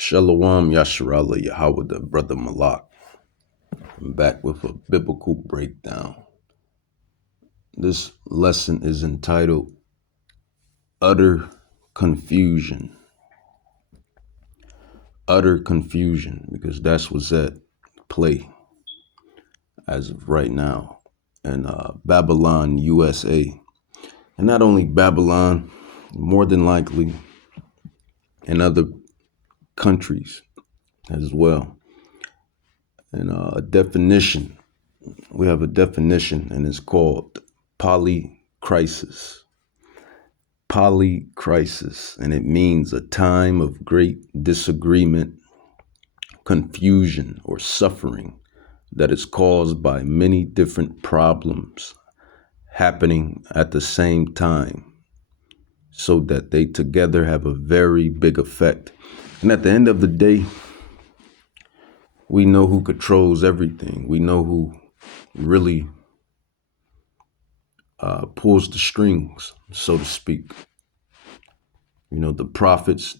Shalom Yasharallah Yahweh, the brother Malak. I'm back with a biblical breakdown. This lesson is entitled Utter Confusion. Utter confusion, because that's what's at play as of right now in Babylon, USA. And not only Babylon, more than likely in other countries as well. And a definition, we have a definition, and it's called polycrisis. Polycrisis, and it means a time of great disagreement, confusion, or suffering that is caused by many different problems happening at the same time, so that they together have a very big effect. And at the end of the day, we know who controls everything. We know who really pulls the strings, so to speak. You know, the prophets,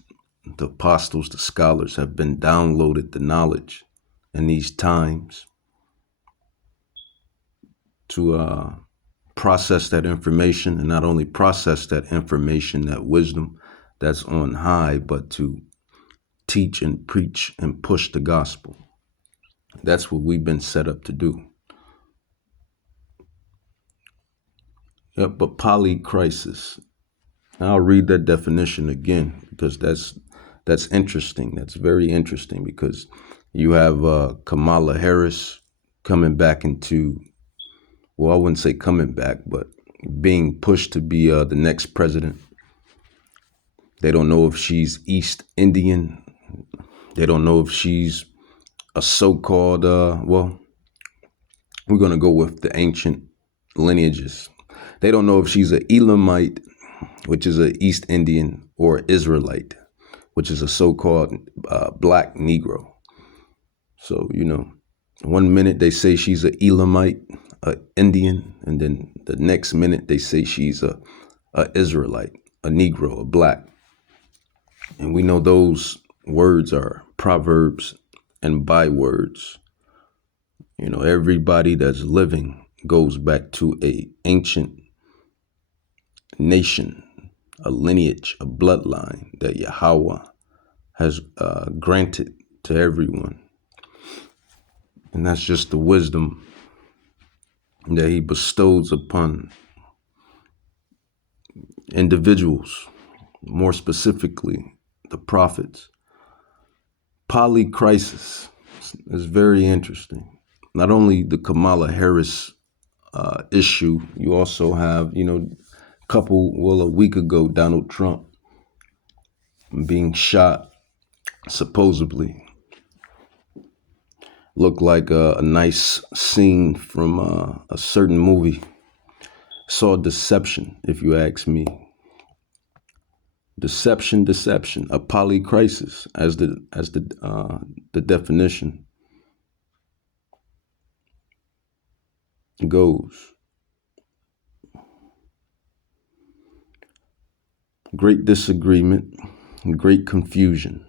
the apostles, the scholars have been downloaded the knowledge in these times to process that information, and not only process that information, that wisdom that's on high, but to teach and preach and push the gospel. That's what we've been set up to do. Yep, but polycrisis. I'll read that definition again, because that's interesting. That's very interesting, because you have Kamala Harris coming back into, well, I wouldn't say coming back, but being pushed to be the next president. They don't know if she's East Indian. They don't know if she's a so-called, well, we're going to go with the ancient lineages. They don't know if she's an Elamite, which is an East Indian, or Israelite, which is a so-called black Negro. So, you know, one minute they say she's an Elamite, an Indian, and then the next minute they say she's a Israelite, a Negro, a black. And we know those words are proverbs and bywords. You know, everybody that's living goes back to a ancient nation, a lineage, a bloodline that Yahweh has granted to everyone. And that's just the wisdom that he bestows upon individuals, more specifically the prophets. Polycrisis is very interesting. Not only the Kamala Harris issue, you also have, you know, a week ago, Donald Trump being shot, supposedly. Looked like a nice scene from a certain movie. Saw deception, if you ask me. Deception, a polycrisis, as the definition goes. Great disagreement, great confusion.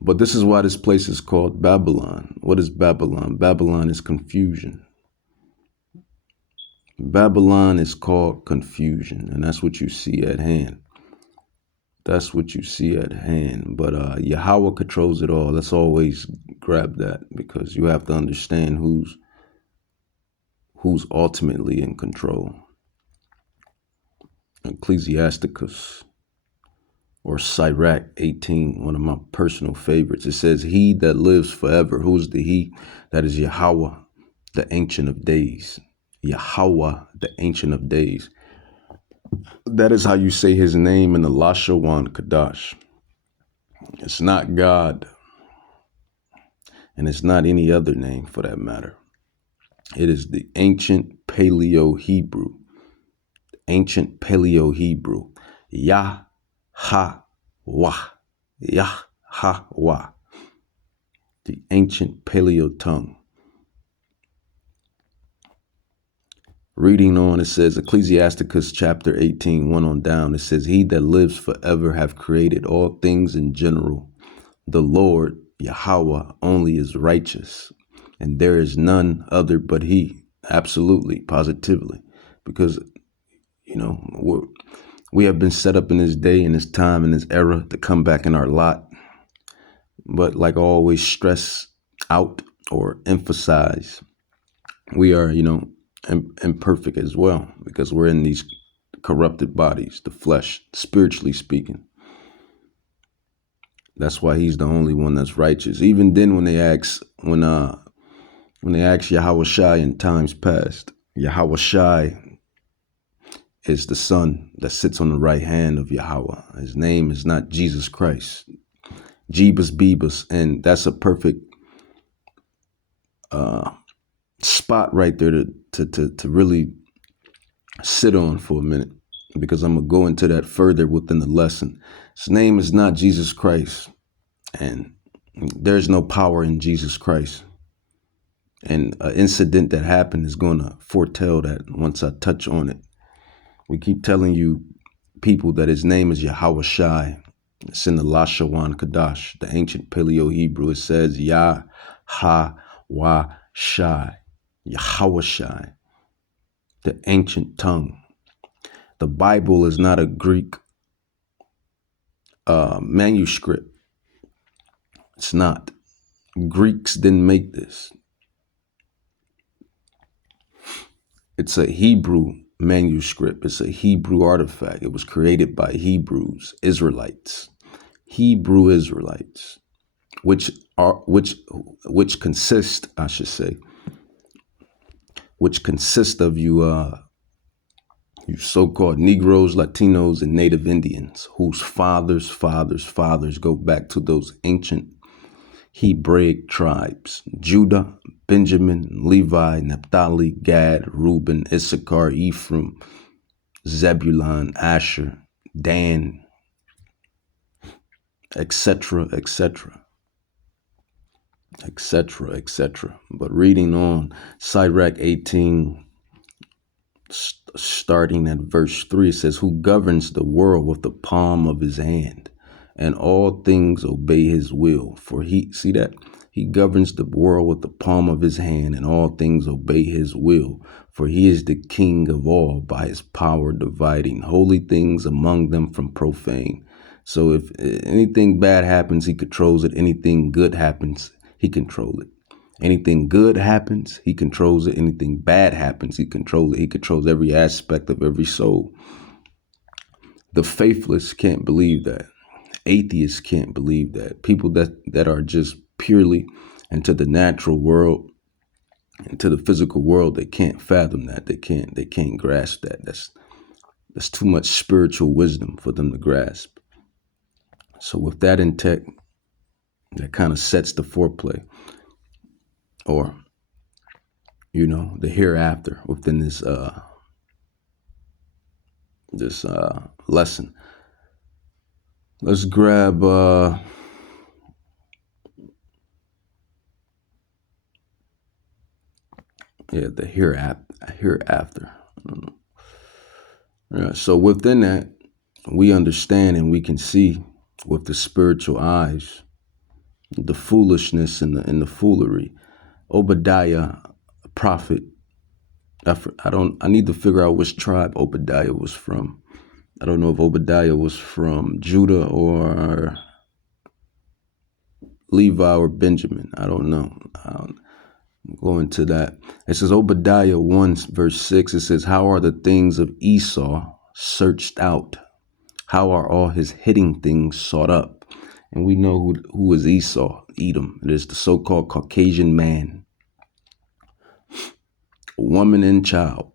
But this is why this place is called Babylon. What is Babylon? Babylon is confusion. Babylon is called confusion, and that's what you see at hand. That's what you see at hand. But Yahweh controls it all. Let's always grab that, because you have to understand who's ultimately in control. Ecclesiasticus, or Sirach 18, one of my personal favorites. It says, he that lives forever. Who's the he? That is Yahweh, the Ancient of Days. Yahweh, the Ancient of Days. That is how you say his name in the Lashawan Kadash. It's not God, and it's not any other name for that matter. It is the ancient Paleo-Hebrew. Ancient Paleo-Hebrew. Yah-ha-wah. Yah-ha-wah. The ancient Paleo tongue. Reading on, it says, Ecclesiasticus chapter 18, 1 on down. It says, he that lives forever have created all things in general. The Lord, Yahweh, only is righteous, and there is none other but he. Absolutely, positively. Because, we have been set up in this day, in this time, in this era to come back in our lot. But like I always stress out or emphasize, we are, imperfect as well, because we're in these corrupted bodies, the flesh, spiritually speaking. That's why he's the only one that's righteous. Even then, when they ask Yahweh Shai in times past, Yahweh Shai is the son that sits on the right hand of Yahweh. His name is not Jesus Christ, Jebus Bebus, and that's a perfect spot right there to really sit on for a minute, because I'm gonna go into that further within the lesson. His name is not Jesus Christ, and there's no power in Jesus Christ. And an incident that happened is going to foretell that once I touch on it. We keep telling you people that his name is Yahweh Shai. It's in the Lashawan Kadash, the ancient Paleo Hebrew. It says Yah Ha Wa Shai, Yahweh Shai, the ancient tongue. The Bible is not a Greek manuscript. It's not. Greeks didn't make this. It's a Hebrew manuscript. It's a Hebrew artifact. It was created by Hebrews, Israelites, Hebrew Israelites, which consist, I should say, which consist of you so-called Negroes, Latinos, and Native Indians, whose fathers go back to those ancient Hebraic tribes: Judah, Benjamin, Levi, Naphtali, Gad, Reuben, Issachar, Ephraim, Zebulun, Asher, Dan, etc., etc., etc., etc. But reading on, Sirach 18, starting at verse 3, it says, who governs the world with the palm of his hand, and all things obey his will. For he governs the world with the palm of his hand, and all things obey his will. For he is the king of all, by his power dividing holy things among them from profane. So if anything bad happens, he controls it. Anything good happens, he controls it. Anything good happens, he controls it. Anything bad happens, he controls it. He controls every aspect of every soul. The faithless can't believe that. Atheists can't believe that. People that are just purely into the natural world, into the physical world, they can't fathom that. They can't grasp that. That's too much spiritual wisdom for them to grasp. So with that intent, that kind of sets the foreplay, or the hereafter within this lesson. Let's grab the hereafter. Yeah, so within that, we understand and we can see with the spiritual eyes the foolishness and the foolery. Obadiah, a prophet. I need to figure out which tribe Obadiah was from. I don't know if Obadiah was from Judah or Levi or Benjamin. I don't know. I'll go into that. It says Obadiah 1 verse 6. It says, how are the things of Esau searched out? How are all his hidden things sought up? And we know who is Esau, Edom. It is the so-called Caucasian man, woman, and child.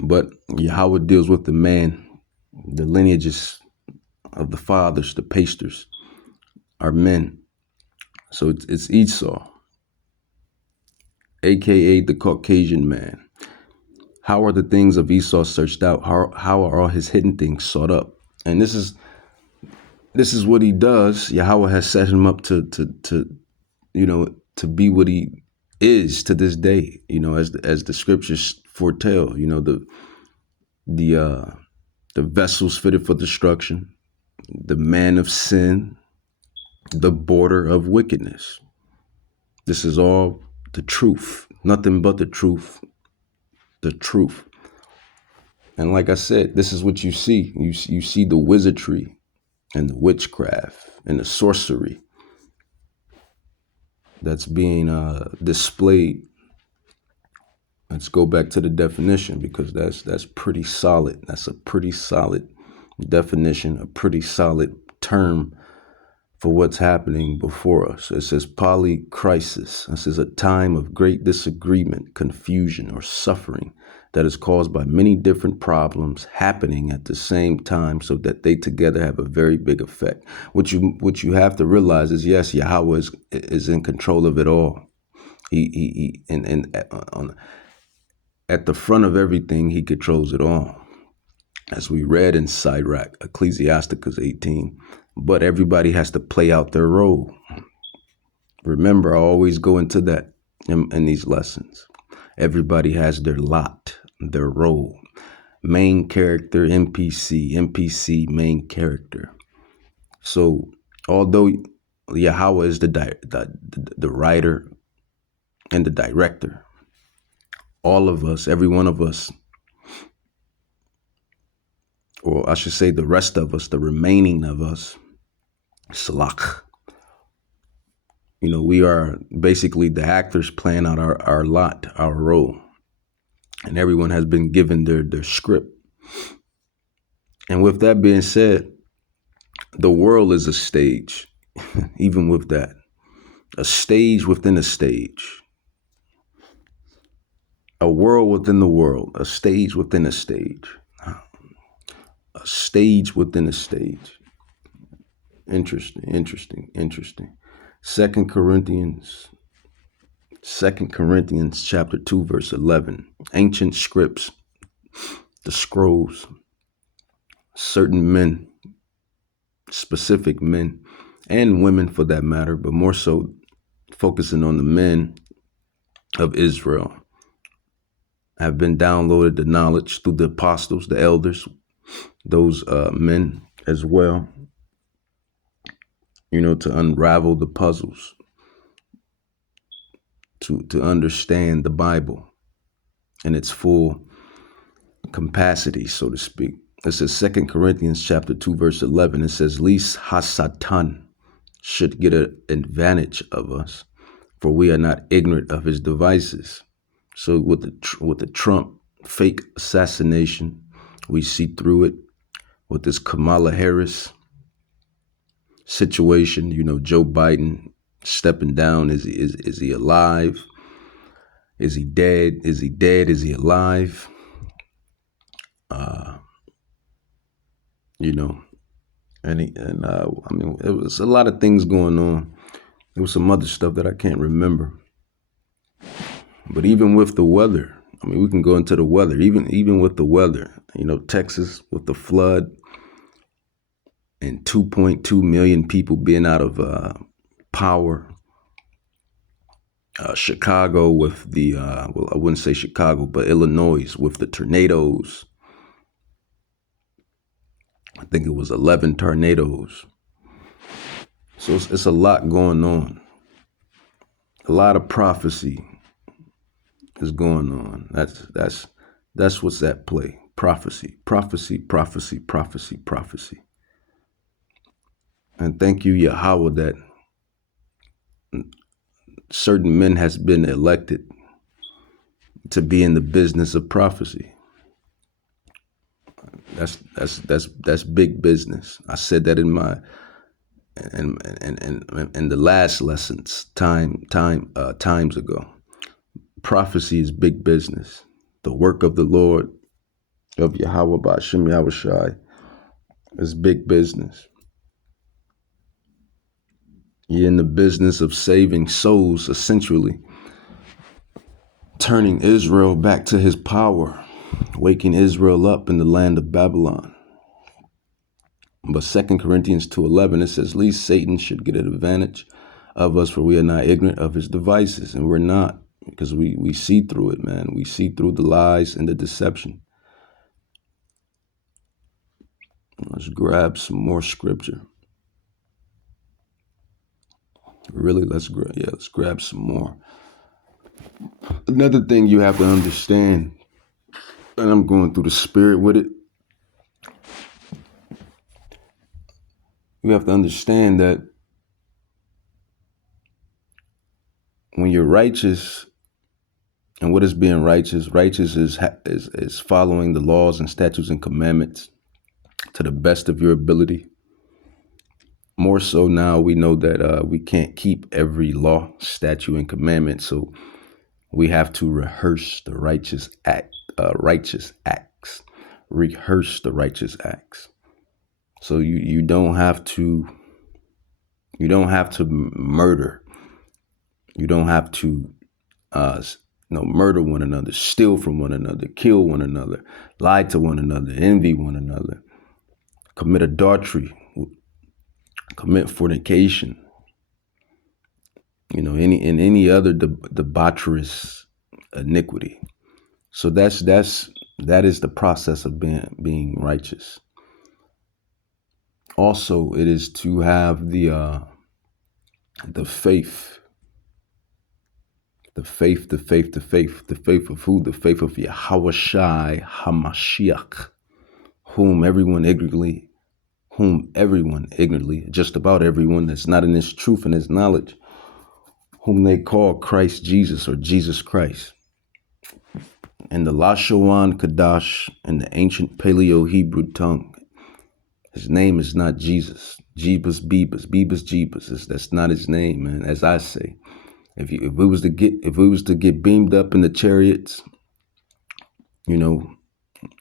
But Yahweh deals with the man. The lineages of the fathers, the pastors, are men. So it's Esau, aka the Caucasian man. How are the things of Esau searched out? How are all his hidden things sought up? And this is what he does. Yahweh has set him up to be what he is to this day. As the scriptures foretell. You know, the vessels fitted for destruction, the man of sin, the border of wickedness. This is all the truth, nothing but the truth, the truth. And like I said, this is what you see. You see the wizardry and the witchcraft and the sorcery that's being displayed. Let's go back to the definition, because that's pretty solid. That's a pretty solid definition, a pretty solid term for what's happening before us. It says polycrisis. This is a time of great disagreement, confusion, or suffering that is caused by many different problems happening at the same time, so that they together have a very big effect. What you have to realize is, yes, Yahweh is in control of it all. He at the front of everything, he controls it all. As we read in Sirach, Ecclesiasticus 18, but everybody has to play out their role. Remember, I always go into that in these lessons. Everybody has their lot, their role. Main character, NPC, main character. So although Yahweh is the writer and the director, all of us, every one of us, or I should say the rest of us, the remaining of us, Salak, you know, we are basically the actors playing out our lot, our role. And everyone has been given their script. And with that being said, the world is a stage, even with that. A stage within a stage. A world within the world. A stage within a stage. A stage within a stage. Interesting. 2 Corinthians chapter 2, verse 11. Ancient scripts, the scrolls, certain men, specific men and women for that matter, but more so focusing on the men of Israel, have been downloaded the knowledge through the apostles, the elders, those men as well, you know, to unravel the puzzles, to understand the Bible in its full capacity, so to speak. It says 2 Corinthians chapter 2, verse 11. It says, "Least Hasatan should get an advantage of us, for we are not ignorant of his devices." So with the Trump fake assassination, we see through it. With this Kamala Harris situation, you know, Joe Biden stepping down. Is he alive? Is he dead? Is he dead? Is he alive? You know, I mean, it was a lot of things going on. There was some other stuff that I can't remember. But even with the weather, I mean, we can go into the weather. Even with the weather, you know, Texas with the flood and 2.2 million people being out of power. Chicago with the, well, I wouldn't say Chicago, but Illinois with the tornadoes. I think it was 11 tornadoes. So it's a lot going on. A lot of prophecy is going on. That's what's at play. Prophecy. And thank you, Yahweh, that certain men has been elected to be in the business of prophecy. That's big business. I said that in my in the last lessons times ago. Prophecy is big business. The work of the Lord, of Yahweh Ba'ashem Yahushai, is big business. You're in the business of saving souls, essentially turning Israel back to his power, waking Israel up in the land of Babylon. But 2 Corinthians 2:11, it says, "Least Satan should get an advantage of us, for we are not ignorant of his devices." And we're not. because we see through it, man. We see through the lies and the deception. Let's grab some more scripture. Really, let's grab some more. Another thing you have to understand, and I'm going through the spirit with it. You have to understand that when you're righteous, and what is being righteous? Righteous is following the laws and statutes and commandments to the best of your ability. More so now, we know that we can't keep every law, statute, and commandment. So we have to rehearse the righteous acts. Rehearse the righteous acts. So you don't have to murder. You don't have to murder one another, steal from one another, kill one another, lie to one another, envy one another, commit adultery, commit fornication, any other debaucherous iniquity. So that is the process of being righteous. Also, it is to have the faith. The faith of who? The faith of Yahawashi HaMashiach, whom everyone ignorantly, just about everyone that's not in this truth and this knowledge, whom they call Christ Jesus or Jesus Christ. In the Lashawan Kadash, in the ancient Paleo-Hebrew tongue, his name is not Jesus. Bebas. That's not his name, man. As I say, if we was to get beamed up in the chariots, in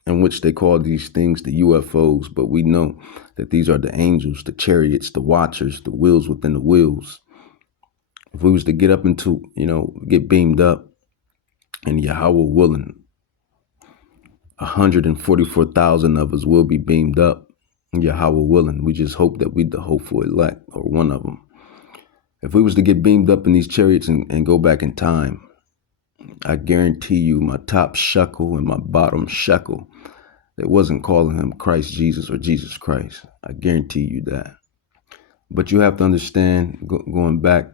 which they call these things the UFOs, but we know that these are the angels, the chariots, the watchers, the wheels within the wheels. If we was to get up into, get beamed up, and Yahweh willing, 144,000 of us will be beamed up. Yahweh willing. We just hope that we the hopeful elect, or one of them. If we was to get beamed up in these chariots and go back in time, I guarantee you my top shekel and my bottom shekel, they wasn't calling him Christ Jesus or Jesus Christ. I guarantee you that. But you have to understand, going back,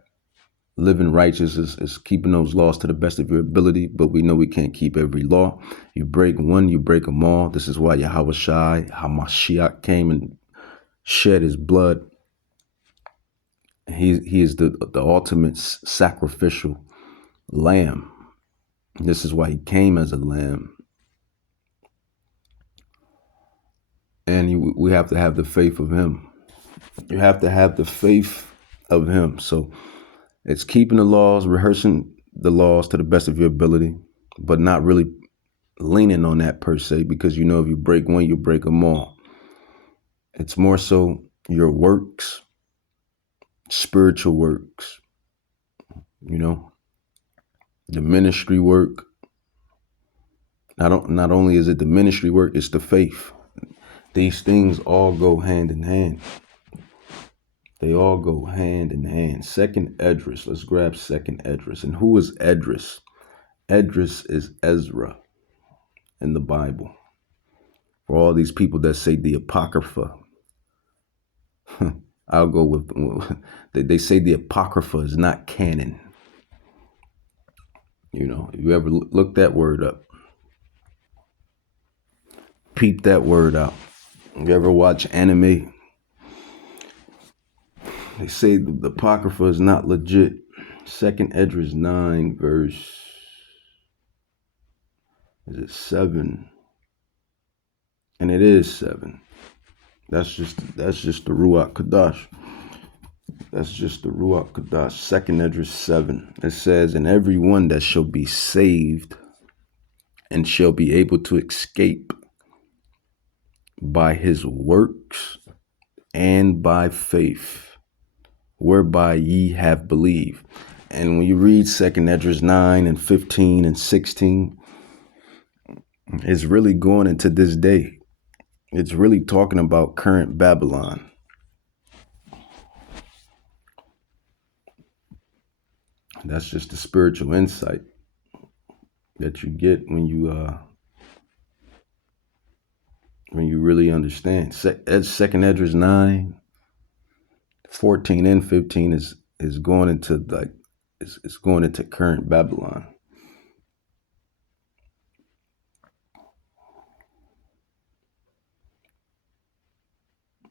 living righteous is keeping those laws to the best of your ability, but we know we can't keep every law. You break one, you break them all. This is why Yahawashi HaMashiach came and shed his blood. He is the ultimate sacrificial lamb. This is why he came as a lamb. And we have to have the faith of him. You have to have the faith of him. So it's keeping the laws, rehearsing the laws to the best of your ability, but not really leaning on that per se, because if you break one, you break them all. It's more so your works, spiritual works, the ministry work. Not only is it the ministry work, it's the faith. These things all go hand in hand. They all go hand in hand. Second Esdras. Let's grab Second Esdras. And who is Esdras? Esdras is Ezra in the Bible. For all these people that say the Apocrypha, I'll go with, they say the Apocrypha is not canon. If you ever look that word up, peep that word out. You ever watch anime? They say the Apocrypha is not legit. Second Esdras 9 verse, is it 7? And it is 7. That's just the Ruach Kadash. That's just the Ruach Kadash. Second Esdras 7. It says, and every one that shall be saved and shall be able to escape by his works and by faith, whereby ye have believed. And when you read Second Esdras 9 and 15 and 16, it's really going into this day. It's really talking about current Babylon. That's just the spiritual insight. that you get when you really understand. Second Esdras 9, 14 and 15 is going into it's going into current Babylon.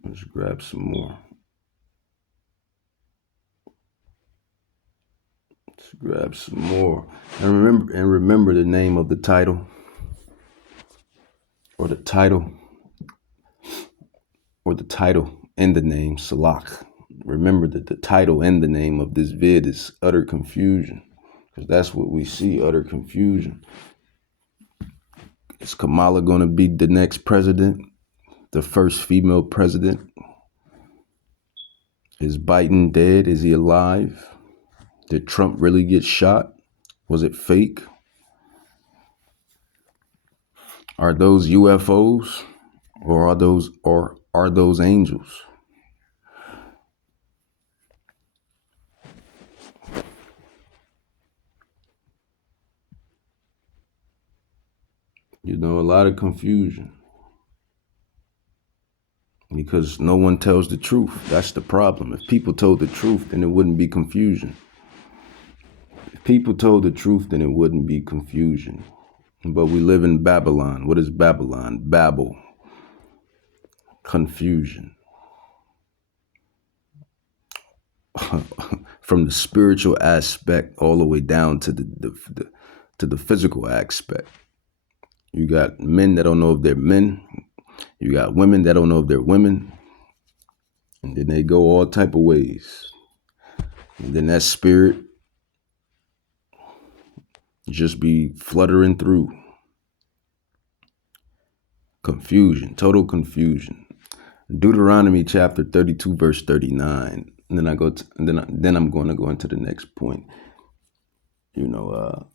Let's grab some more. Let's grab some more. And remember the name of the title. Or the title and the name, Salak. Remember that the title and the name of this vid is utter confusion. Because that's what we see, utter confusion. Is Kamala going to be the next president? The first female president? Is Biden dead? Is he alive? Did Trump really get shot? Was it fake? Are those UFOs? Or are those angels? You know, a lot of confusion. Because no one tells the truth. That's the problem. If people told the truth, then it wouldn't be confusion. If people told the truth, then it wouldn't be confusion. But we live in Babylon. What is Babylon? Babel. Confusion. From the spiritual aspect all the way down to the physical aspect. You got men that don't know if they're men. You got women that don't know if they're women. And then they go all type of ways. And then that spirit just be fluttering through. Confusion, total confusion. Deuteronomy chapter 32, verse 39. And then then I'm going to go into the next point. You know,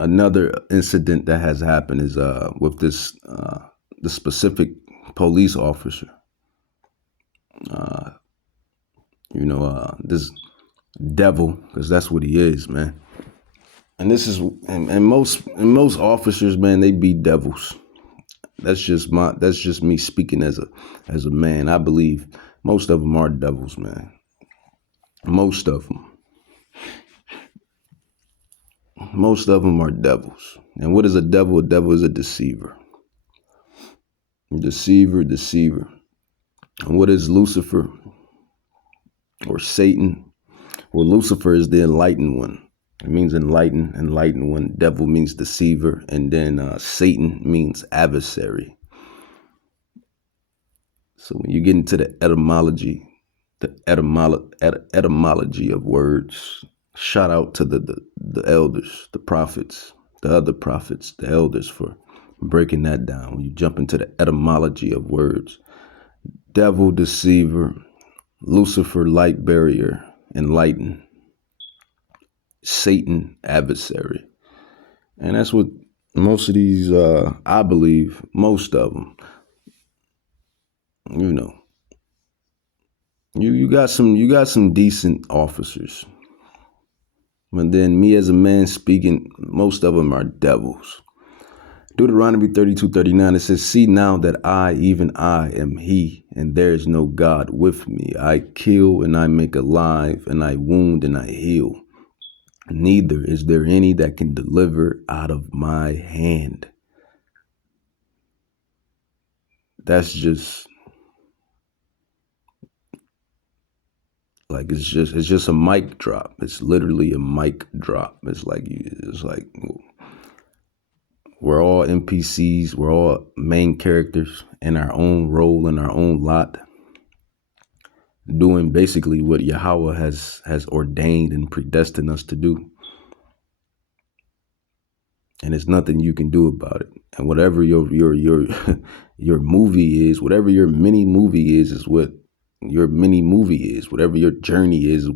another incident that has happened is with this the specific police officer. This devil, because that's what he is, man. And this is and most officers, man, they be devils. That's just me speaking as a man. I believe most of them are devils, man. Most of them are devils. And what is a devil? A devil is a deceiver. Deceiver. And what is Lucifer or Satan? Well, Lucifer is the enlightened one. It means enlightened one. Devil means deceiver. And then Satan means adversary. So when you get into the etymology of words, shout out to the elders, the prophets, the other prophets, the elders for breaking that down. When you jump into the etymology of words, devil, deceiver, Lucifer, light barrier, enlighten, Satan, adversary. And that's what most of these, I believe, most of them, you know, you got some decent officers. But then me as a man speaking, most of them are devils. Deuteronomy 32:39, it says, "See now that I, even I, am he, and there is no God with me. I kill and I make alive, and I wound and I heal. Neither is there any that can deliver out of my hand." That's just like it's just a mic drop. It's literally a mic drop. It's like we're all NPCs. We're all main characters in our own role, in our own lot, doing basically what Yahweh has ordained and predestined us to do. And there's nothing you can do about it. And whatever your your movie is, whatever your mini movie is what your mini movie is. Whatever your journey is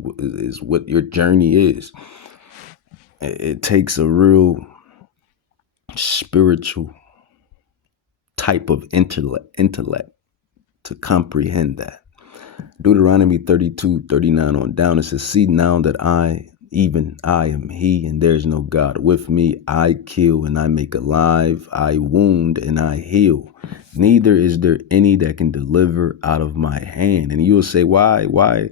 what your journey is. It takes a real spiritual type of intellect to comprehend that. Deuteronomy 32:39 on down, it says, "See now that I, Even I am he, and there is no God with me. I kill and I make alive. I wound and I heal. Neither is there any that can deliver out of my hand. And you will say, why? Why?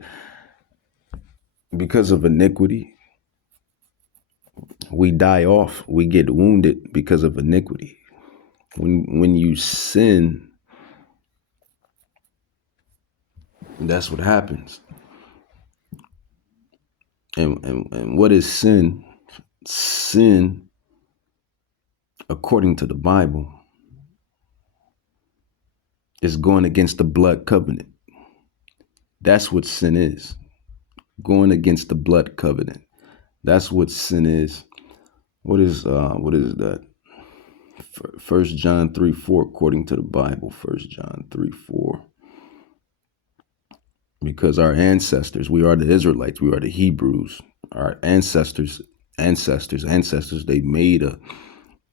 Because of iniquity. We die off. We get wounded because of iniquity. When you sin, that's what happens. And what is sin? Sin, according to the Bible, is going against the blood covenant. That's what sin is. Going against the blood covenant. That's what sin is. What is that? 1 John 3:4, according to the Bible. 1 John 3:4. Because our ancestors, we are the Israelites, we are the Hebrews. Our ancestors, they made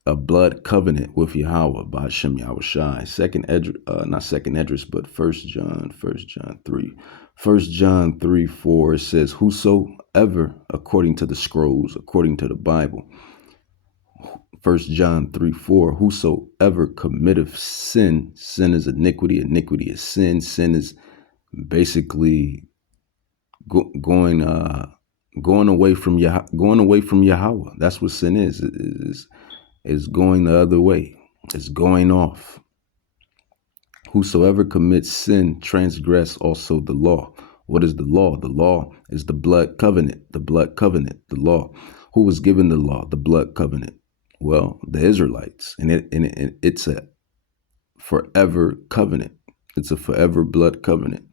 a blood covenant with Yahweh by Hashem Yahushai. Not second Esdras, but 1 John 3. 1 John 3:4, it says, whosoever, according to the scrolls, according to the Bible. 1 John 3:4, whosoever committeth sin, sin is iniquity, iniquity is sin, sin is basically going away from Yahweh. That's what sin is. Is going the other way. It's going off. Whosoever commits sin transgress also the law. What is the law? The law is the blood covenant. The blood covenant. The law. Who was given the law? The blood covenant. Well, the Israelites, and it's a forever covenant. It's a forever blood covenant.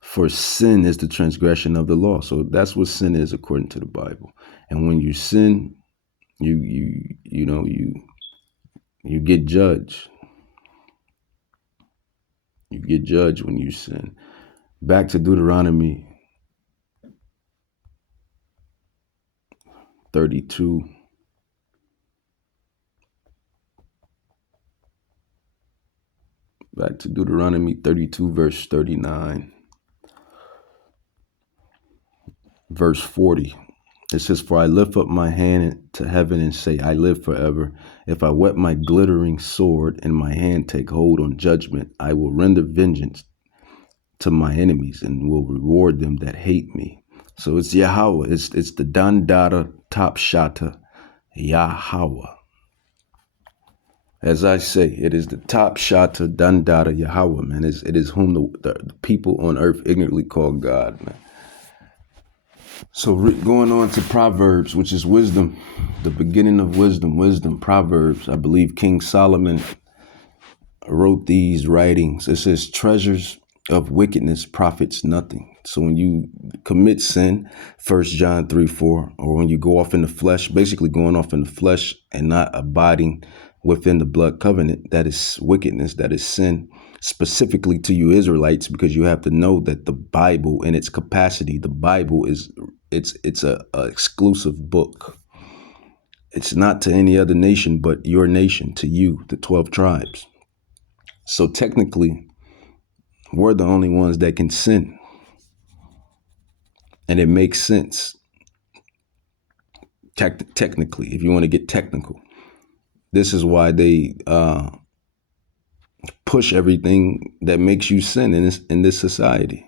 For sin is the transgression of the law. So that's what sin is according to the Bible. And when you sin, you get judged. You get judged when you sin. Back to Deuteronomy 32. Back to Deuteronomy 32, verse 39. Verse 40. It says, for I lift up my hand to heaven and say, I live forever. If I whet my glittering sword and my hand take hold on judgment, I will render vengeance to my enemies and will reward them that hate me. So it's Yahweh. It's the Dandada Top Shata Yahweh. As I say, it is the Top Shata Dandada Yahweh, man. It is whom the people on earth ignorantly call God, man. So going on to Proverbs, which is wisdom, the beginning of wisdom, Proverbs. I believe King Solomon wrote these writings. It says, treasures of wickedness profits nothing. So when you commit sin, 1 John 3:4, or when you go off in the flesh, basically going off in the flesh and not abiding within the blood covenant, that is wickedness, that is sin. Specifically to you Israelites, because you have to know that the Bible in its capacity, the Bible it's a exclusive book. It's not to any other nation but your nation, to you, the 12 tribes. So technically, we're the only ones that can sin. And it makes sense. Technically, if you want to get technical. This is why they push everything that makes you sin in this society.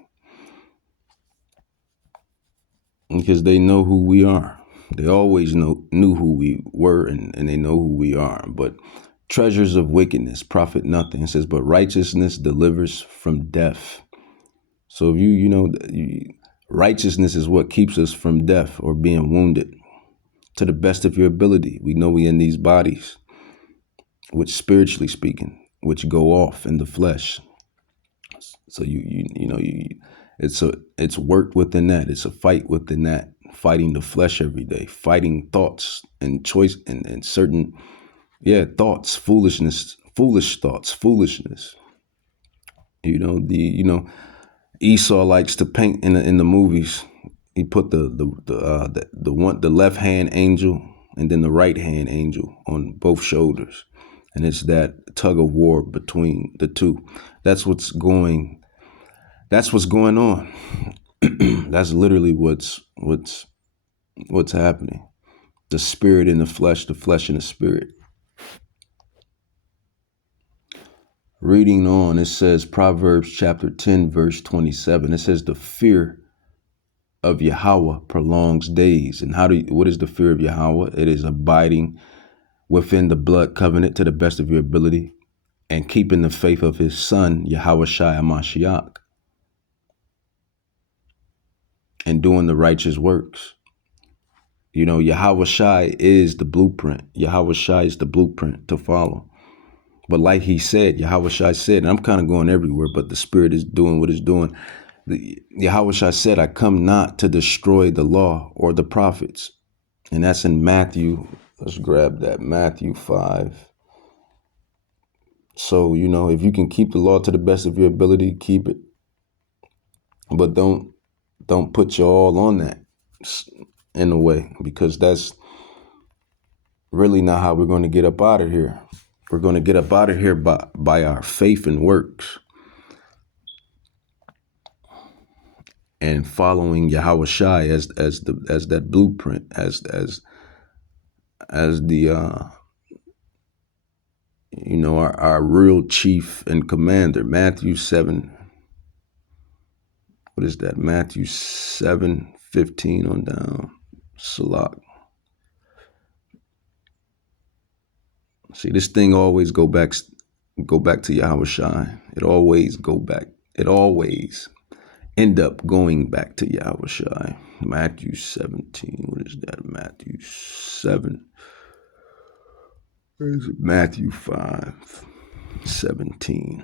Because they know who we are. They always knew who we were, and they know who we are. But treasures of wickedness profit nothing. It says, but righteousness delivers from death. So if righteousness is what keeps us from death or being wounded. To the best of your ability, we know we in these bodies, which spiritually speaking, which go off in the flesh. So it's work within that. It's a fight within that, fighting the flesh every day, fighting thoughts and choice and certain, thoughts, foolish thoughts. Esau likes to paint in the movies. He put the left hand angel and then the right hand angel on both shoulders. And it's that tug of war between the two. That's what's going on. That's literally what's what's happening. The spirit in the flesh in the spirit. Reading on, it says Proverbs chapter 10, verse 27. It says the fear of Yahweh prolongs days. And what is the fear of Yahweh? It is abiding within the blood covenant to the best of your ability and keeping the faith of his son, Yahweh Shai HaMashiach, and doing the righteous works. You know, Yahweh Shai is the blueprint. Yahweh Shai is the blueprint to follow. But like he said, Yahweh Shai said, and I'm kind of going everywhere, but the spirit is doing what it's doing. Yahweh Shai said, I come not to destroy the law or the prophets. And that's in Matthew. Let's grab that. Matthew 5. So, you know, if you can keep the law to the best of your ability, keep it. But don't put your all on that in a way, because that's really not how we're going to get up out of here. We're going to get up out of here by our faith and works and following Yahweh Shai as that blueprint, as the you know, our real chief and commander. Matthew 7. What is that? Matthew 7:15 on down. Salak. See, this thing always go back to Yahweh Shai. It always go back. It always end up going back to Yahweh Shai. Matthew 17. What is that? Matthew 7. Where is it? Matthew 5:17.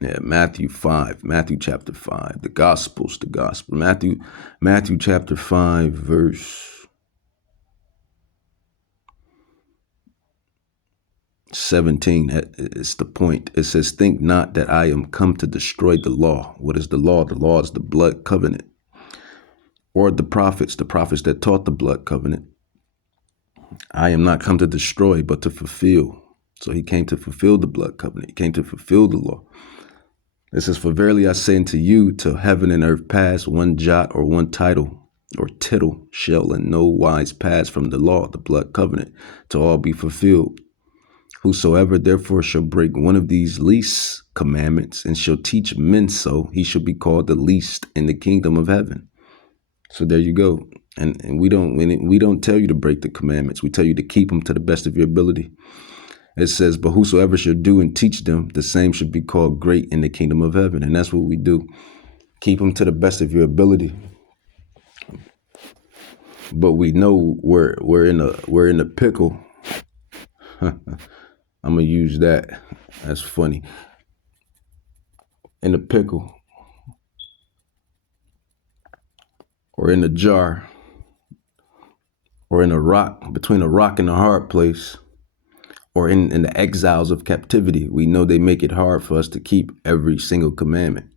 Yeah, Matthew 5. Matthew chapter 5. The gospel. Matthew chapter 5, verse 17, it's the point. It says, think not that I am come to destroy the law. What is the law? The law is the blood covenant. Or the prophets that taught the blood covenant. I am not come to destroy, but to fulfill. So he came to fulfill the blood covenant. He came to fulfill the law. It says, for verily I say unto you, till heaven and earth pass, one jot or one tittle or tittle shall in no wise pass from the law, the blood covenant, to all be fulfilled. Whosoever therefore shall break one of these least commandments and shall teach men so, he shall be called the least in the kingdom of heaven. So there you go. And we don't tell you to break the commandments. We tell you to keep them to the best of your ability. It says, but whosoever shall do and teach them, the same should be called great in the kingdom of heaven. And that's what we do. Keep them to the best of your ability. But we know we're in a pickle. I'm going to use that. That's funny. In a pickle. Or in a jar. Or in a rock, between a rock and a hard place. Or in the exiles of captivity. We know they make it hard for us to keep every single commandment.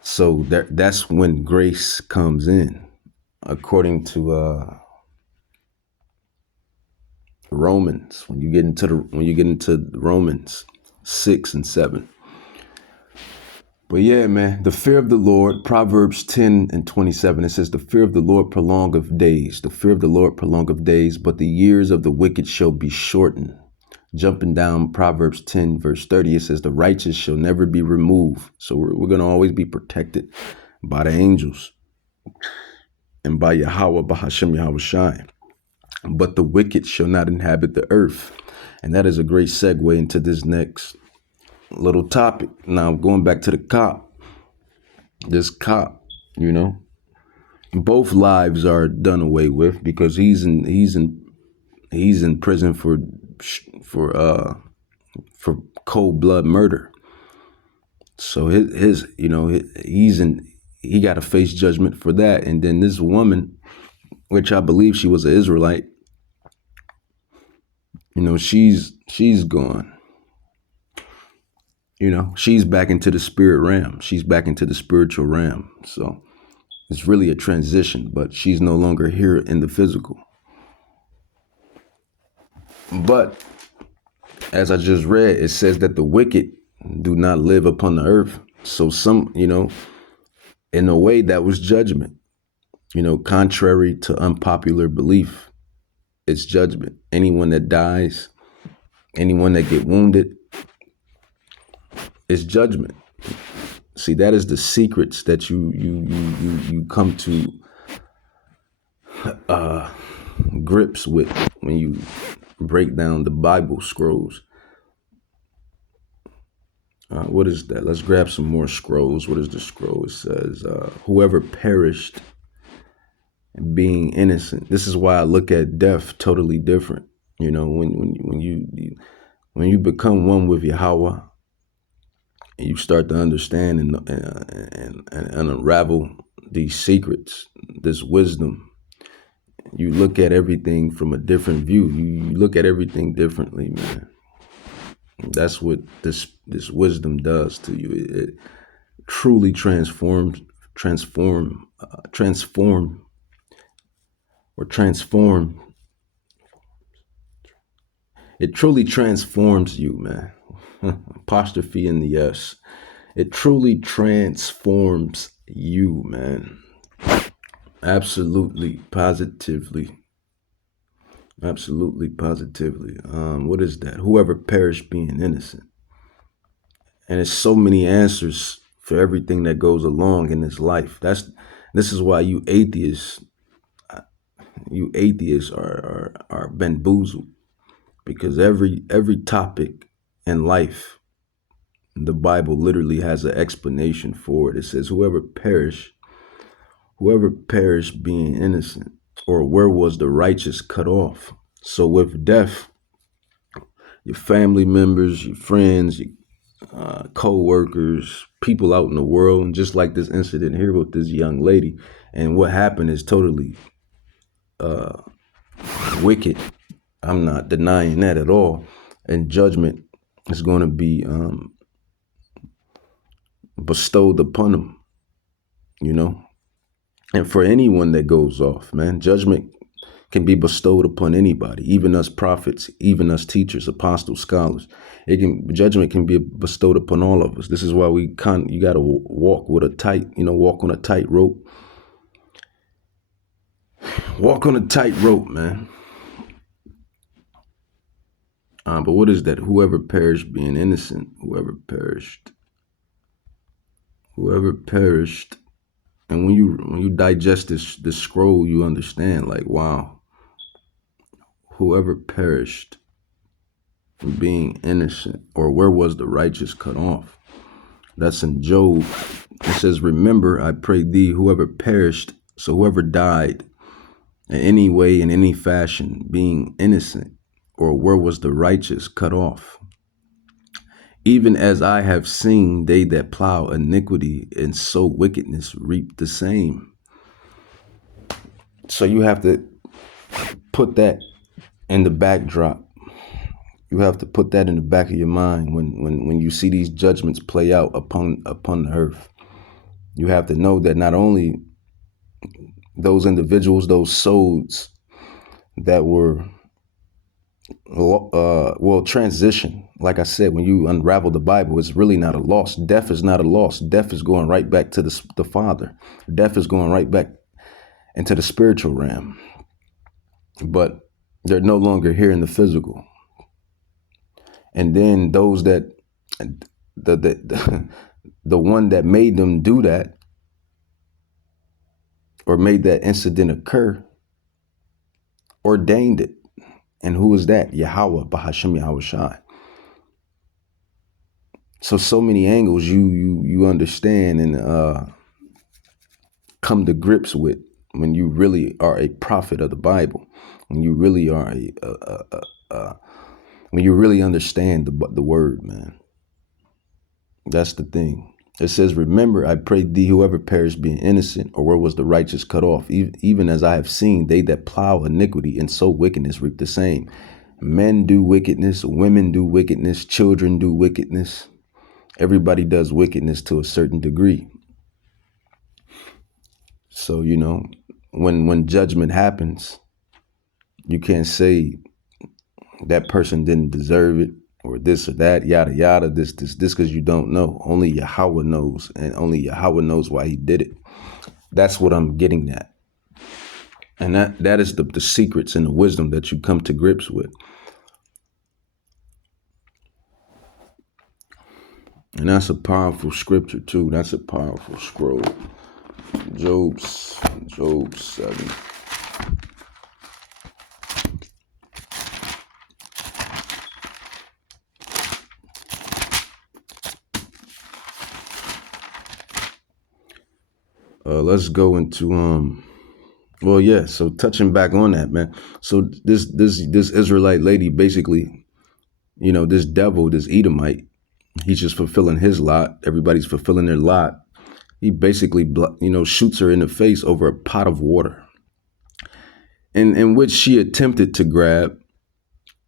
So that's when grace comes in. According to Romans, when you get into Romans 6 and 7. But yeah, man, the fear of the Lord, Proverbs 10 and 27, it says, the fear of the Lord prolongeth days. The fear of the Lord prolongeth days, but the years of the wicked shall be shortened. Jumping down Proverbs 10, verse 30, it says, the righteous shall never be removed. So we're going to always be protected by the angels and by Yahweh, by Hashem Yahweh Shai. But the wicked shall not inhabit the earth. And that is a great segue into this next little topic. Now, going back to the cop, this cop, you know, both lives are done away with because he's in prison for cold blood murder. So he got to face judgment for that. And then this woman, which I believe she was an Israelite, you know, she's gone. You know, she's back into the spirit realm. She's back into the spiritual realm. So it's really a transition, but she's no longer here in the physical. But as I just read, it says that the wicked do not live upon the earth. So some, you know, in a way that was judgment. Contrary to unpopular belief, it's judgment. Anyone that dies, anyone that get wounded, it's judgment. See, that is the secrets that you come to grips with when you break down the Bible scrolls. What is that? Let's grab some more scrolls. What is the scroll? It says, whoever perished being innocent. This is why I look at death totally different. When you become one with Yahweh, and you start to understand and unravel these secrets, this wisdom, you look at everything from a different view. You look at everything differently, man. That's what this wisdom does to you. It truly transform. It truly transforms you, man. Apostrophe in the S. It truly transforms you, man. Absolutely, positively. Absolutely, positively. What is that? Whoever perished being innocent. And there's so many answers for everything that goes along in this life. This is why you atheists are bamboozled, because every topic in life, the Bible literally has an explanation for it. It says, whoever perished being innocent, or where was the righteous cut off? So with death, your family members, your friends, your co-workers, people out in the world, and just like this incident here with this young lady, and what happened is totally wicked. I'm not denying that at all. And judgment is going to be bestowed upon them, And for anyone that goes off, man, judgment can be bestowed upon anybody, even us prophets, even us teachers, apostles, scholars. Judgment can be bestowed upon all of us. This is why you got to walk on a tight rope. Walk on a tight rope, man. But what is that? Whoever perished being innocent, whoever perished. And when you digest this scroll, you understand, like, wow. Whoever perished from being innocent, or where was the righteous cut off? That's in Job. It says, remember, I pray thee, whoever perished, so whoever died in any way, in any fashion, being innocent, or where was the righteous cut off? Even as I have seen, they that plow iniquity and sow wickedness reap the same. So you have to put that in the backdrop. You have to put that in the back of your mind when you see these judgments play out upon the earth. You have to know that not only those individuals, those souls that were transition. Like I said, when you unravel the Bible, it's really not a loss. Death is not a loss. Death is going right back to the Father. Death is going right back into the spiritual realm. But they're no longer here in the physical. And then those that the one that made them do that, or made that incident occur, ordained it. And who is that? Yahweh, Bahashem Yahweh Shai. So many angles you understand and come to grips with when you really are a prophet of the Bible, when you really are when you really understand the word, man. That's the thing. It says, remember, I pray thee, whoever perished being innocent, or where was the righteous cut off? Even as I have seen, they that plow iniquity and sow wickedness reap the same. Men do wickedness, women do wickedness, children do wickedness. Everybody does wickedness to a certain degree. So, when judgment happens, you can't say that person didn't deserve it, or this or that, yada, yada, this, because you don't know. Only Yahweh knows, and only Yahweh knows why he did it. That's what I'm getting at. And that is the secrets and the wisdom that you come to grips with. And that's a powerful scripture too. That's a powerful scroll. Job 7. Let's go into well, yeah, so touching back on that, man. So this Israelite lady, basically, this devil, this Edomite, he's just fulfilling his lot. Everybody's fulfilling their lot. He basically, shoots her in the face over a pot of water, in which she attempted to grab.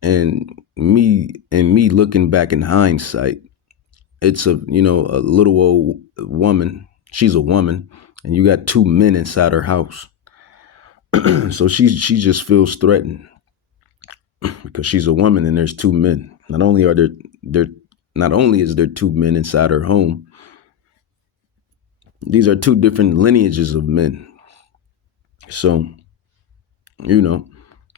And me looking back in hindsight, it's a little old woman. She's a woman, and you got two men inside her house. So she just feels threatened because she's a woman and there's two men. Not only is there two men inside her home, these are two different lineages of men. So, I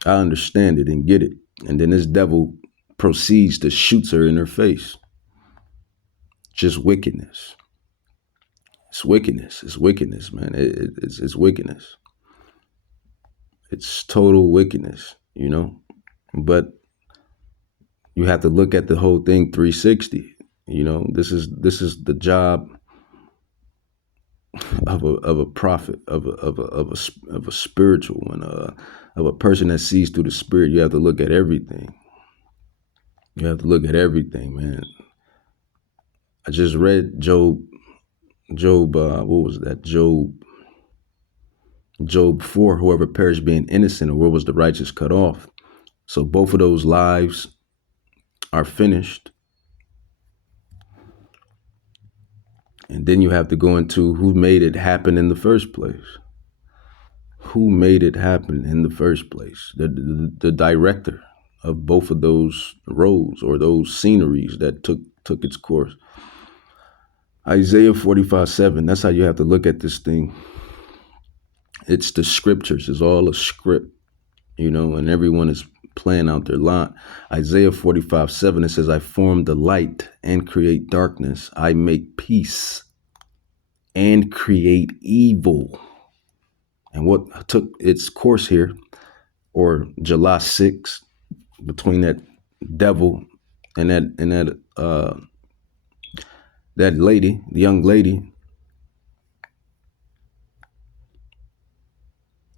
understand it and get it. And then this devil proceeds to shoot her in her face. Just wickedness. It's wickedness. It's wickedness, man. It's wickedness. It's total wickedness, But you have to look at the whole thing 360. This is the job of a prophet, of a spiritual one, of a person that sees through the spirit. You have to look at everything. You have to look at everything, man. I just read Job, what was that? Job 4, whoever perished being innocent, or where was the righteous cut off? So both of those lives are finished. And then you have to go into who made it happen in the first place. Who made it happen in the first place? The director of both of those roads or those sceneries that took its course. Isaiah 45:7. That's how you have to look at this thing. It's the scriptures. It's all a script, and everyone is playing out their lot. Isaiah 45:7, it says, I form the light and create darkness. I make peace and create evil. And what took its course here, or July 6th, between that devil and that lady, the young lady,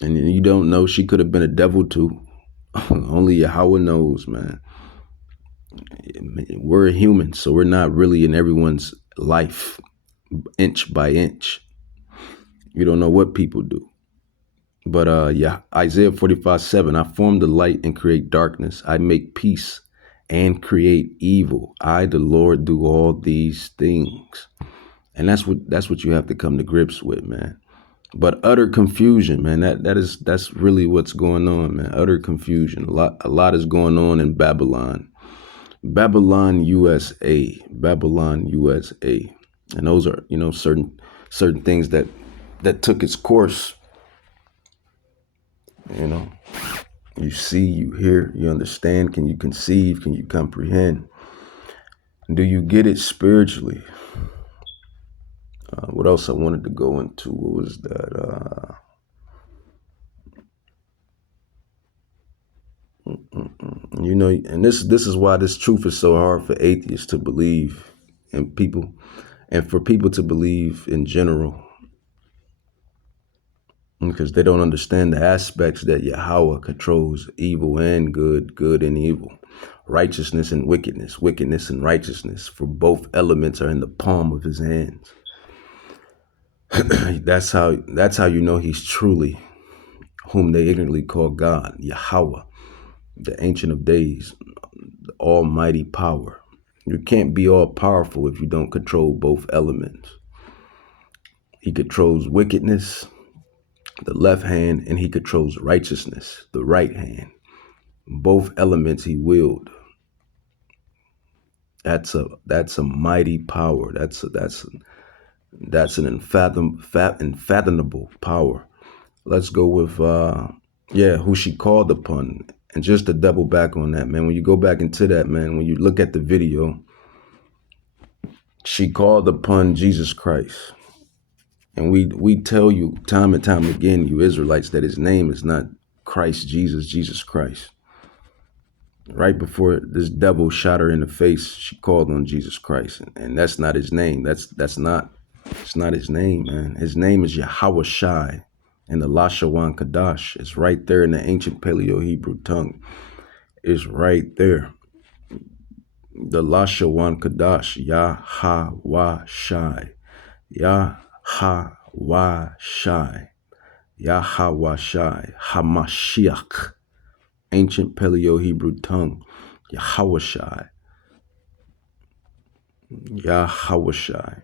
and you don't know, she could have been a devil too. Only Yahweh knows, man. We're human, so we're not really in everyone's life, inch by inch. You don't know what people do. But Isaiah 45:7, I form the light and create darkness. I make peace and create evil. I, the Lord, do all these things. And that's what you have to come to grips with, man. But utter confusion, man. That's really what's going on, man. Utter confusion. A lot is going on in Babylon. Babylon, USA. Babylon, USA. And those are, certain things that took its course. You see, you hear, you understand. Can you conceive? Can you comprehend? Do you get it spiritually? What else I wanted to go into? What was that? And this is why this truth is so hard for atheists to believe, and for people to believe in general, because they don't understand the aspects that Yahweh controls evil and good, good and evil, righteousness and wickedness, wickedness and righteousness. For both elements are in the palm of his hands. That's how you know he's truly whom they ignorantly call God, Yahweh, the Ancient of Days, the almighty power. You can't be all powerful if you don't control both elements. He controls wickedness, the left hand, and he controls righteousness, the right hand. Both elements he willed. That's a mighty power. That's an unfathomable power. Let's go with Yeah, who she called upon. And just to double back on that, man, when you go back into that, man, when you look at the video, she called upon Jesus Christ. And we tell you time and time again, you Israelites, that his name is not Christ Jesus, Jesus Christ. Right before this devil shot her in the face, she called on Jesus Christ. And that's not his name. It's not his name, man. His name is Yahweh Shai. And the Lashawan Kadash is right there in the ancient Paleo-Hebrew tongue. It's right there. The Lashawan Kadash, Yahweh Shai. Yahweh Shai. Yahweh Shai. Hamashiach. Ancient Paleo-Hebrew tongue. Yahweh Shai. Yahweh Shai.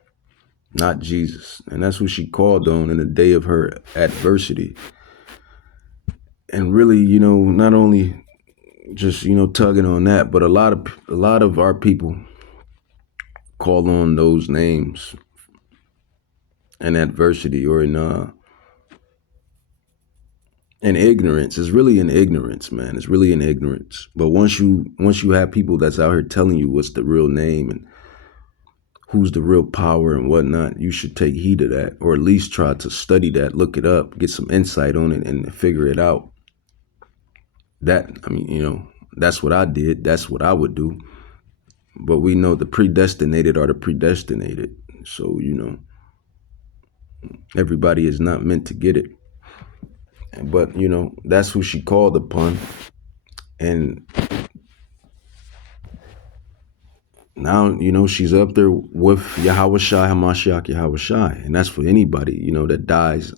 Not Jesus. And that's what she called on in the day of her adversity. And really, not only just, tugging on that, but a lot of our people call on those names in adversity or in ignorance. It's really in ignorance, man. It's really in ignorance. But once you have people that's out here telling you what's the real name and who's the real power and whatnot, you should take heed of that, or at least try to study that, look it up, get some insight on it, and figure it out. That's what I did. That's what I would do. But we know the predestinated are the predestinated. So, everybody is not meant to get it. But, that's who she called upon. And now, she's up there with Yahweh Shai, Hamashiach, Yahweh Shai. And that's for anybody, that dies.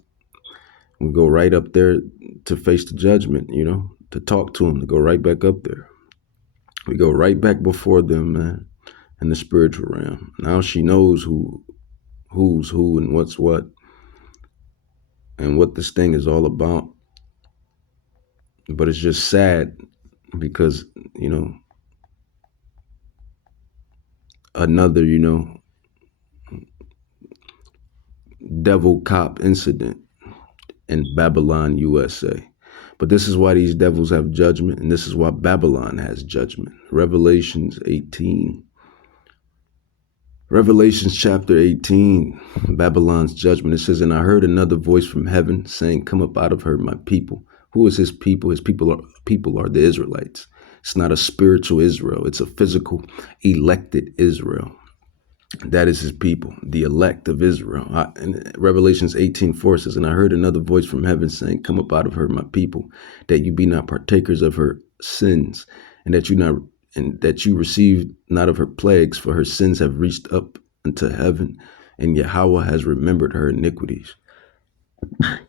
We go right up there to face the judgment, to talk to him, to go right back up there. We go right back before them, man, in the spiritual realm. Now she knows who's who and what's what and what this thing is all about. But it's just sad because, another, devil cop incident in Babylon, USA. But this is why these devils have judgment, and this is why Babylon has judgment. Revelations chapter 18, Babylon's judgment. It says, and I heard another voice from heaven saying, come up out of her, my people. Who is his people? His people are the Israelites. It's not a spiritual Israel. It's a physical, elected Israel. That is his people, the elect of Israel. In Revelations 18:4 says, and I heard another voice from heaven saying, come up out of her, my people, that you be not partakers of her sins, and that you receive not of her plagues, for her sins have reached up unto heaven, and Yahweh has remembered her iniquities.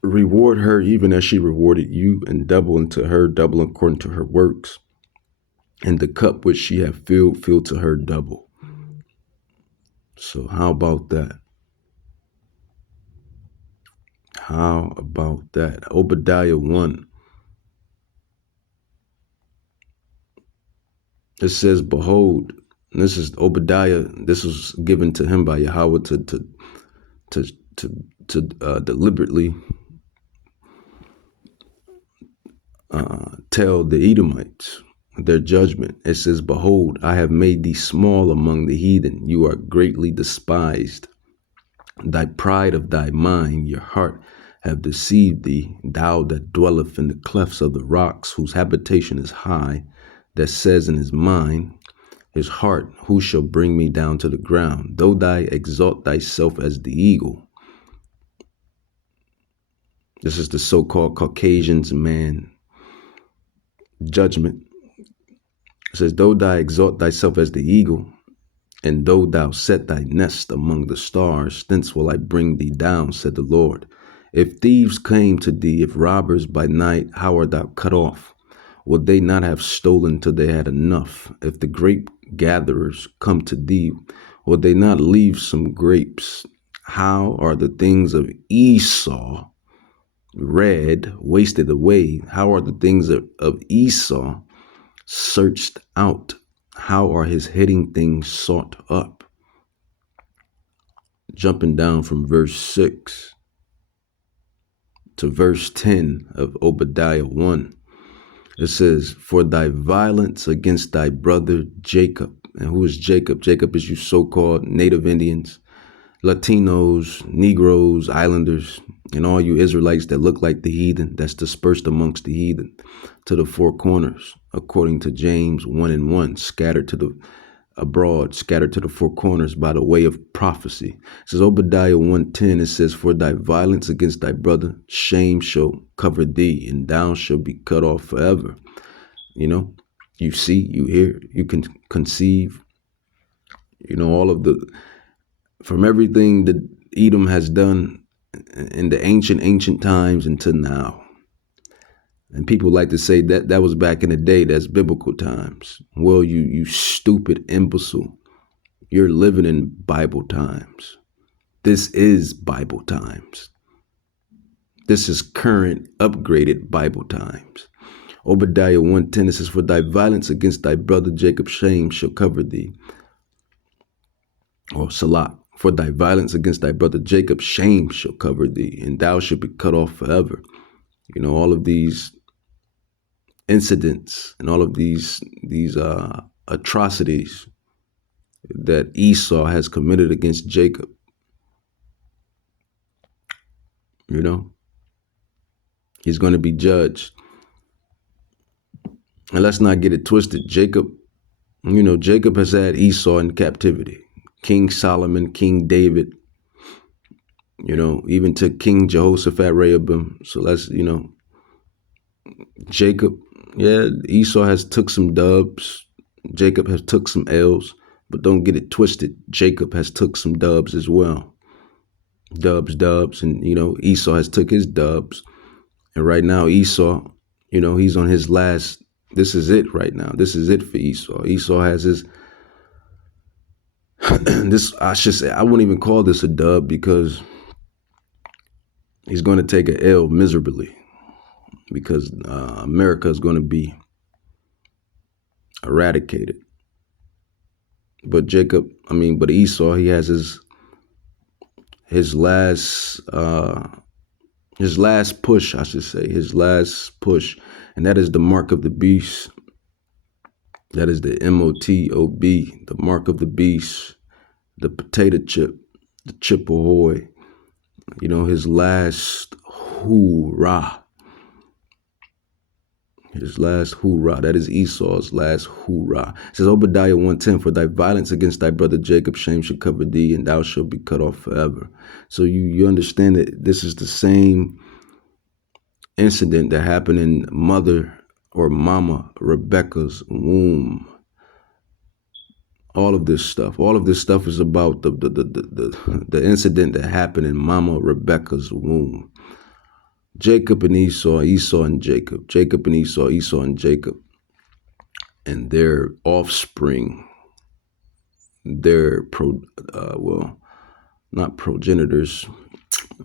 Reward her even as she rewarded you, and double unto her, double according to her works. And the cup which she hath filled, fill to her double. So how about that? How about that? Obadiah 1. It says, behold, and this is Obadiah. This was given to him by Yahweh to deliberately tell the Edomites their judgment. It says, behold, I have made thee small among the heathen. You are greatly despised. Thy pride of thy mind, your heart, have deceived thee, thou that dwelleth in the clefts of the rocks, whose habitation is high, that says in his mind, his heart, who shall bring me down to the ground? Though thou exalt thyself as the eagle. This is the so-called Caucasians man judgment. It says, though thou exalt thyself as the eagle, and though thou set thy nest among the stars, thence will I bring thee down, said the Lord. If thieves came to thee, if robbers by night, how art thou cut off? Would they not have stolen till they had enough? If the grape gatherers come to thee, would they not leave some grapes? How are the things of Esau read, wasted away? How are the things of Esau searched out? How are his hidden things sought up? Jumping down from verse 6. to verse 10 of Obadiah 1. It says, for thy violence against thy brother Jacob. And who is Jacob? Jacob is you so-called Native Indians, Latinos, Negroes, Islanders, and all you Israelites that look like the heathen, that's dispersed amongst the heathen to the four corners, according to James 1:1, scattered to the abroad, scattered to the four corners by the way of prophecy. It says Obadiah 1:10, it says, for thy violence against thy brother, shame shall cover thee, and thou shalt be cut off forever. You know, you see, you hear, you can conceive, you know, all of the, from everything that Edom has done in the ancient times until now. And people like to say that that was back in the day, that's biblical times. Well, you stupid imbecile. You're living in Bible times. This is Bible times. This is current, upgraded Bible times. Obadiah 1:10, it says, for thy violence against thy brother Jacob, shame shall cover thee. Or Salah, for thy violence against thy brother Jacob, shame shall cover thee, and thou shalt be cut off forever. You know, all of these incidents and all of these atrocities that Esau has committed against Jacob. You know, he's going to be judged. And let's not get it twisted. Jacob, you know, Jacob has had Esau in captivity. King Solomon, King David, you know, even to King Jehoshaphat Rehoboam. So let's, you know, Jacob, yeah, Esau has took some dubs. Jacob has took some L's, but don't get it twisted. Jacob has took some dubs as well. Dubs. And, you know, Esau has took his dubs. And right now, Esau, you know, he's on his last, this is it right now. This is it for Esau. Esau has his, this, I should say, I wouldn't even call this a dub because he's going to take an L miserably because America is going to be eradicated. But but Esau, he has his last push, I should say, his last push, and that is the mark of the beast. That is the MOTOB, the mark of the beast, the potato chip, the chip ahoy. You know, his last hoorah. His last hoorah. That is Esau's last hoorah. It says Obadiah 1:10, for thy violence against thy brother Jacob, shame shall cover thee, and thou shalt be cut off forever. So you understand that this is the same incident that happened in mother or mama Rebecca's womb. All of this stuff is about the incident that happened in mama Rebecca's womb. Jacob and Esau, Esau and Jacob, Jacob and Esau, Esau and Jacob, and their offspring, their not progenitors,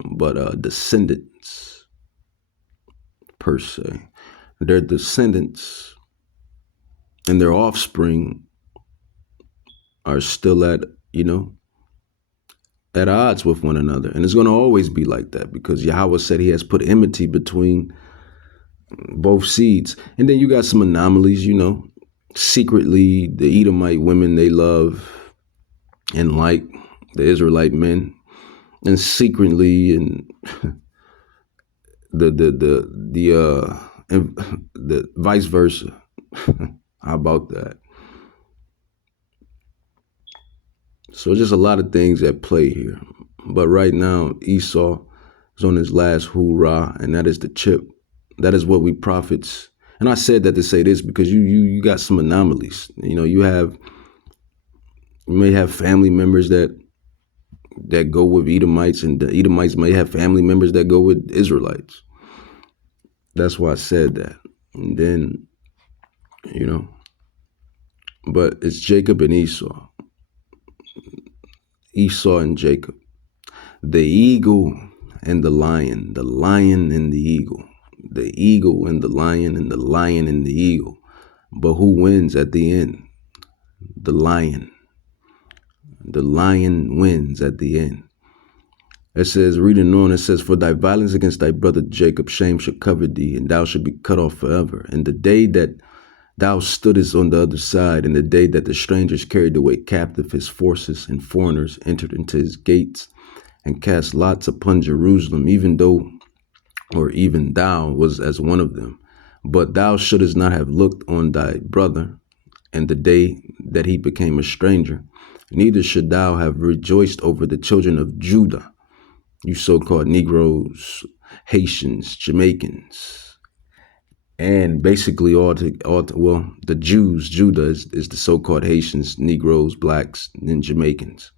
but descendants per se. Their descendants and their offspring are still at odds with one another. And it's going to always be like that because Yahweh said he has put enmity between both seeds. And then you got some anomalies, secretly the Edomite women, they love and like the Israelite men, and secretly and the vice versa. How about that? So just a lot of things at play here. But right now, Esau is on his last hoorah, and that is the chip. That is what we prophets. And I said that to say this because you got some anomalies. You may have family members that go with Edomites, and the Edomites may have family members that go with Israelites. That's why I said that. And then, but it's Jacob and Esau. Esau and Jacob. The eagle and the lion and the eagle. The eagle and the lion and the eagle. But who wins at the end? The lion. The lion wins at the end. It says, reading on, it says, for thy violence against thy brother Jacob, shame shall cover thee, and thou shalt be cut off forever. And the day that thou stoodest on the other side, and the day that the strangers carried away captive his forces, and foreigners entered into his gates, and cast lots upon Jerusalem, even thou was as one of them. But thou shouldest not have looked on thy brother, and the day that he became a stranger, neither should thou have rejoiced over the children of Judah, you so-called Negroes, Haitians, Jamaicans, and basically the Jews. Judah is the so-called Haitians, Negroes, blacks, and Jamaicans.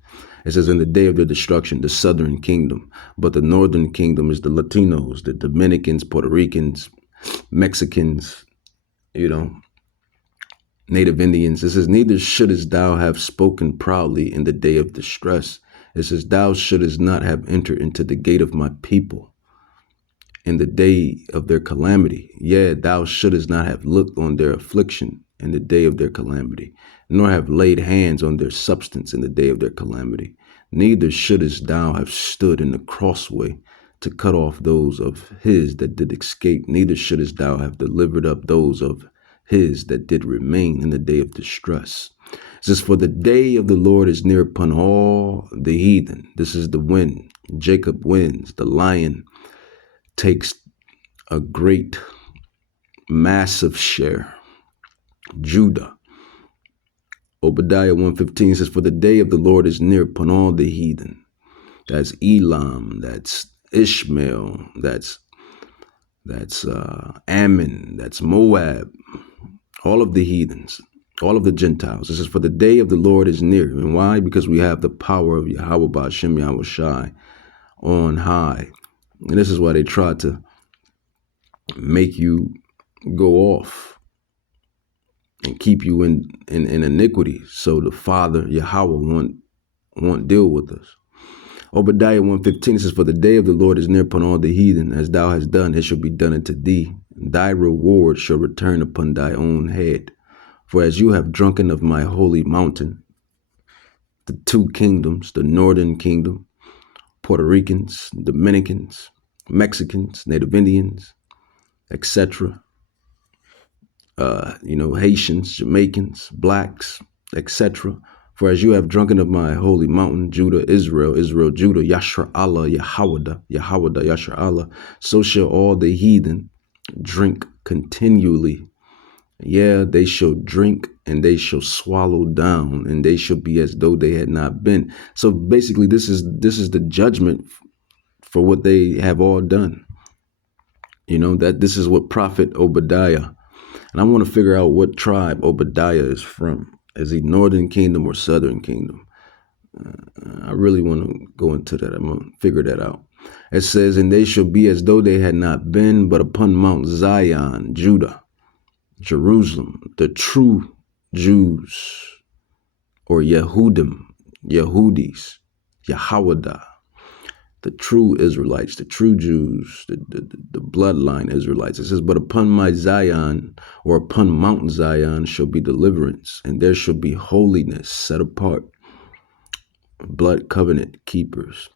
It says, in the day of their destruction, the southern kingdom, but the northern kingdom is the Latinos, the Dominicans, Puerto Ricans, Mexicans, Native Indians. It says, neither shouldest thou have spoken proudly in the day of distress. It says, thou shouldest not have entered into the gate of my people in the day of their calamity. Yea, thou shouldest not have looked on their affliction in the day of their calamity, nor have laid hands on their substance in the day of their calamity. Neither shouldest thou have stood in the crossway to cut off those of his that did escape. Neither shouldest thou have delivered up those of his that did remain in the day of distress. It says, for the day of the Lord is near upon all the heathen. This is the win. Jacob wins. The lion takes a great, massive share. Judah. Obadiah 1:15 says, for the day of the Lord is near upon all the heathen. That's Elam, that's Ishmael, that's Ammon, that's Moab, all of the heathens, all of the Gentiles. This is for the day of the Lord is near. And why? Because we have the power of Yahweh Ba'ashem Yahweh Shai on high. And this is why they try to make you go off and keep you in iniquity. So the Father, Yahweh, won't deal with us. Obadiah 1:15 says, for the day of the Lord is near upon all the heathen. As thou hast done, it shall be done unto thee. Thy reward shall return upon thy own head. For as you have drunken of my holy mountain, the two kingdoms, the northern kingdom, Puerto Ricans, Dominicans, Mexicans, Native Indians, etc., Haitians, Jamaicans, blacks, etc. For as you have drunken of my holy mountain, Judah, Israel, Judah, Yashar Allah, Yahawada, Yashar Allah, so shall all the heathen drink continually. Yeah, they shall drink and they shall swallow down, and they shall be as though they had not been. So basically, this is the judgment for what they have all done. That this is what Prophet Obadiah, and I want to figure out what tribe Obadiah is from. Is he Northern Kingdom or Southern Kingdom? I really want to go into that. I'm going to figure that out. It says, and they shall be as though they had not been, but upon Mount Zion, Judah, Jerusalem, the true Jews, or Yehudim, Yehudis, Yahawada, the true Israelites, the true Jews, the bloodline Israelites. It says, but upon my Zion, or upon Mount Zion, shall be deliverance, and there shall be holiness set apart, blood covenant keepers.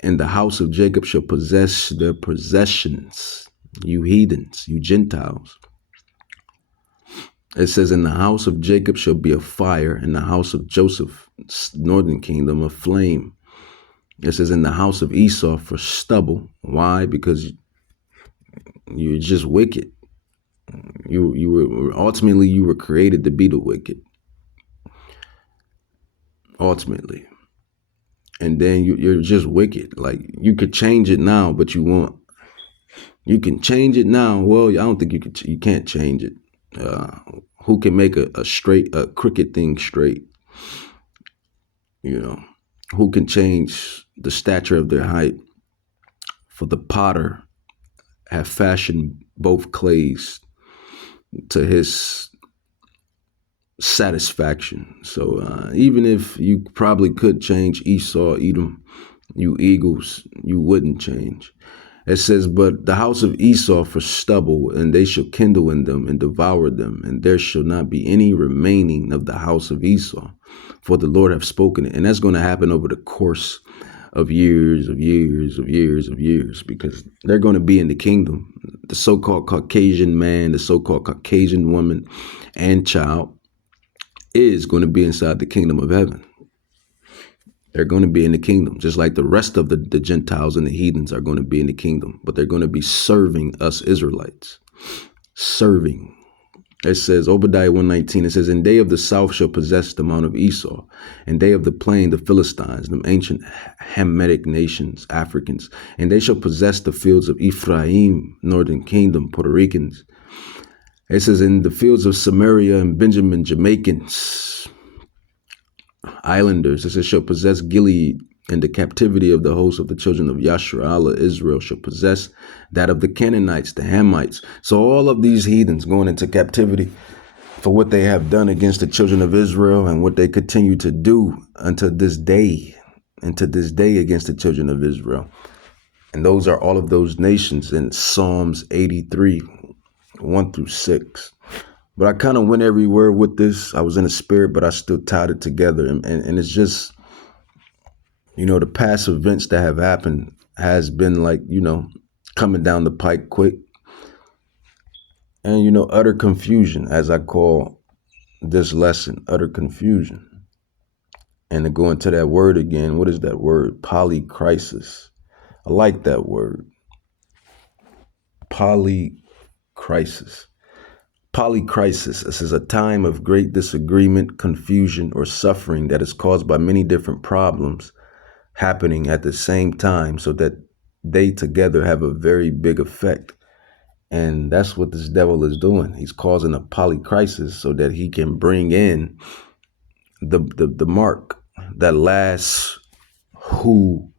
And the house of Jacob shall possess their possessions, you heathens, you Gentiles. It says, in the house of Jacob shall be a fire, in the house of Joseph, northern kingdom, a flame. It says, in the house of Esau for stubble. Why? Because you're just wicked. You were created to be the wicked. Ultimately. And then you're just wicked. Like, you could change it now, but you won't. You can change it now. Well, I don't think you can't change it. Who can make a crooked thing straight? Who can change the stature of their height? For the potter have fashioned both clays to his satisfaction. So even if you probably could change Esau, Edom, you eagles, you wouldn't change. It says, but the house of Esau for stubble, and they shall kindle in them and devour them, and there shall not be any remaining of the house of Esau, for the Lord hath spoken it. And that's going to happen over the course of years, because they're going to be in the kingdom. The so-called Caucasian man, the so-called Caucasian woman and child is going to be inside the kingdom of heaven. They're going to be in the kingdom, just like the rest of the Gentiles and the heathens are going to be in the kingdom, but they're going to be serving us Israelites. Serving. It says, Obadiah 1:19, it says, and they of the south shall possess the mount of Esau, and they of the plain, the Philistines, the ancient Hamitic nations, Africans, and they shall possess the fields of Ephraim, northern kingdom, Puerto Ricans. It says, in the fields of Samaria and Benjamin, Jamaicans, islanders, it says, shall possess Gilead, and the captivity of the host of the children of Yasharallah, Israel, shall possess that of the Canaanites, the Hamites. So all of these heathens going into captivity for what they have done against the children of Israel and what they continue to do unto this day, against the children of Israel. And those are all of those nations in Psalms 83, 1-6. But I kind of went everywhere with this. I was in the spirit, but I still tied it together. And it's just, the past events that have happened has been like, coming down the pike quick. And, utter confusion, as I call this lesson, utter confusion. And to go into that word again, what is that word? Polycrisis. I like that word. Polycrisis. Polycrisis. This is a time of great disagreement, confusion, or suffering that is caused by many different problems happening at the same time, so that they together have a very big effect. And that's what this devil is doing. He's causing a polycrisis so that he can bring in the mark, that last hoorah.